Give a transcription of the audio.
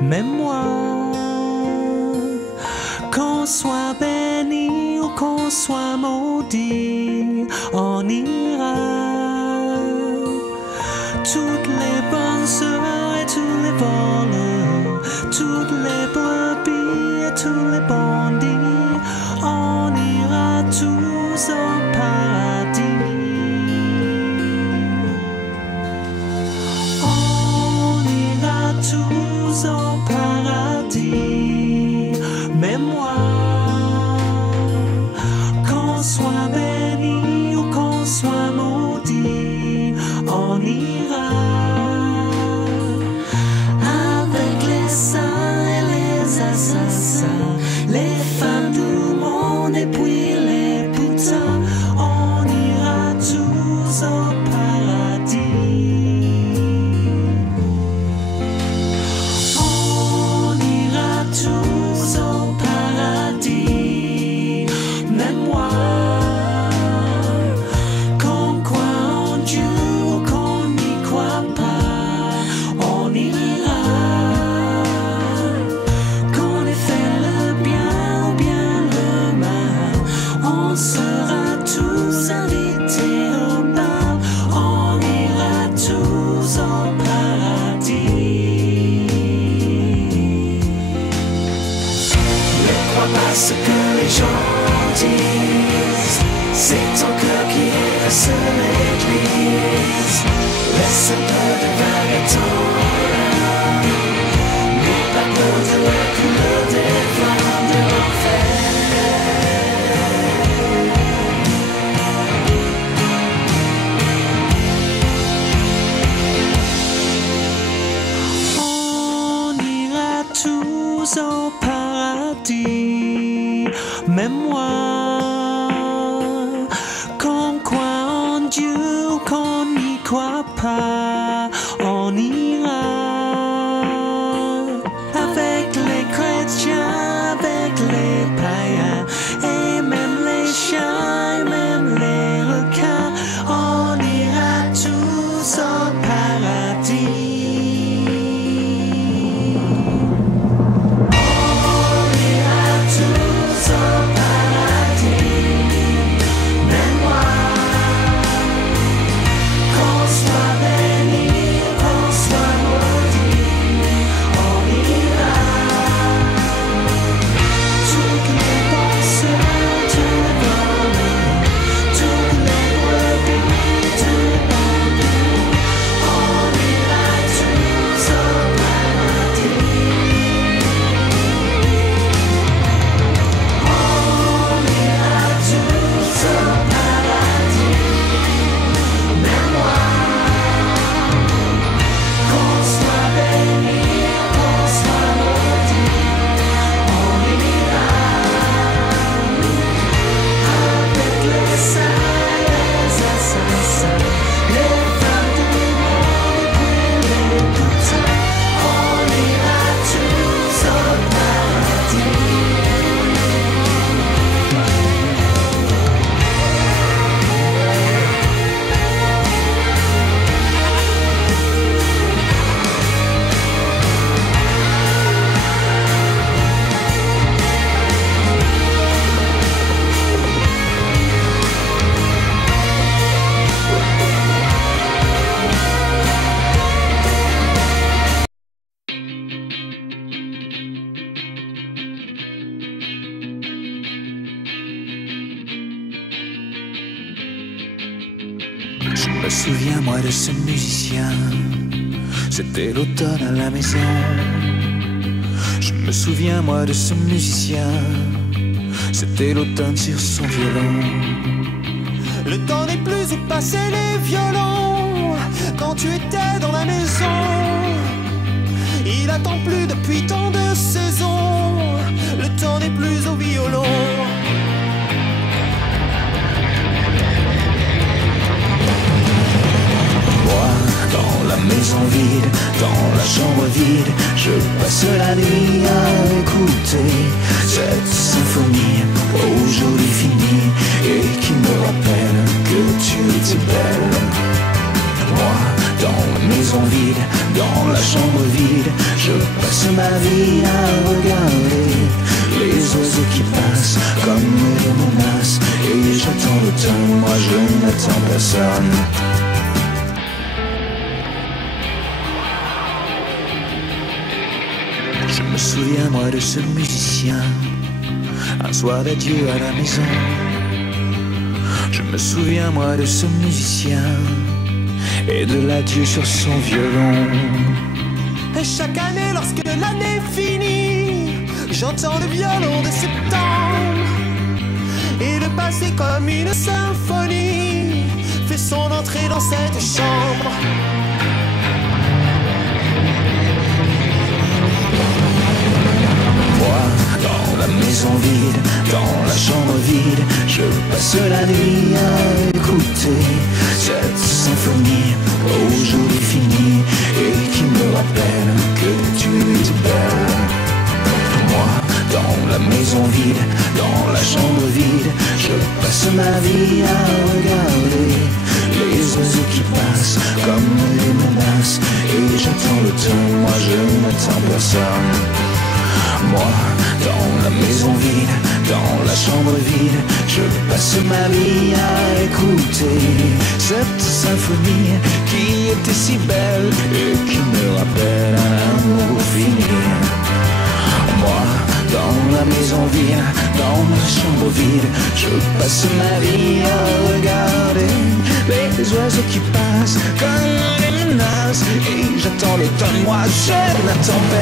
même moi. Qu'on soit béni ou qu'on soit maudit, on ira. Toutes les bonnes sœurs et tous les voleurs, toutes les brebis et tous les bandits, on ira tous au paradis. On ira tous au paradis, même moi. Qu'on soit béni ou qu'on soit maudit, on ira. Avec les saints et les assassins, les femmes du monde et puis les putains, on ira tous au paradis. On ira tous au paradis, même moi. Qu'on croit en Dieu ou qu'on n'y croit pas, on ira. Qu'on ait fait le bien ou bien le mal, on sera tous invités au bal, on ira tous au paradis. Ne crois pas ce que les gens disent, c'est ton cœur qui est la seule église. Laisse un peu de vague à ton âme, n'aie pas peur de la couleur des flammes de l'enfer. On ira tous au paradis, même moi. Qu'on croit en Dieu ou qu'on n'y croit pas, on ira. Avec les chrétiens, avec les païens, et même les chiens, et même les requins, on ira tous au paradis. On ira tous au paradis, même moi. Qu'on soit béni, qu'on soit maudit, on ira. Toutes les bonnes sœurs, tous les voleurs, toutes les brebis, tous les bandits, on ira tous au paradis. On ira tous au paradis, même moi. Qu'on soit béni, qu'on soit maudit, on ira. Avec les saints et les assassins, les femmes du monde et puis les putains, on ira tous au paradis. Je me souviens moi de ce musicien, c'était l'automne à la maison. Je me souviens moi de ce musicien, c'était l'automne sur son violon. Le temps n'est plus où passer les violons. Quand tu étais dans la maison, il attend plus depuis tant de saisons. Le temps n'est plus au violon. Moi, dans la maison vide, dans la chambre vide, je passe la nuit à écouter cette symphonie aujourd'hui finie et qui me rappelle que tu étais belle. Moi, dans la maison vide, dans la chambre vide, je passe passe ma vie à regarder les oiseaux qui passent comme des menaces. Et j'attends l'automne, moi je n'attends personne. Je me souviens moi de ce musicien, un soir d'adieu à la maison. Je me souviens moi de ce musicien et de l'adieu sur son violon. Et chaque année lorsque l'année finit, j'entends le violon de septembre. Et le passé comme une symphonie fait son entrée dans cette chambre. Moi, dans la maison vide, dans la chambre vide, je passe la nuit à écouter cette symphonie aujourd'hui finie et qui me rappelle que tu es belle. Moi, dans la maison vide, dans la chambre vide, je passe ma vie à regarder les oiseaux qui passent comme des menaces. Et j'attends l'automne, moi je n'attends personne. Moi, dans la maison vide, dans la chambre vide, je passe ma vie à écouter cette symphonie qui était si belle et qui me rappelle un amour fini. Moi, dans la maison vide, dans la chambre vide, je passe ma vie à regarder les oiseaux qui passent comme des menaces. Et j'attends l'automne, moi je n'attends personne.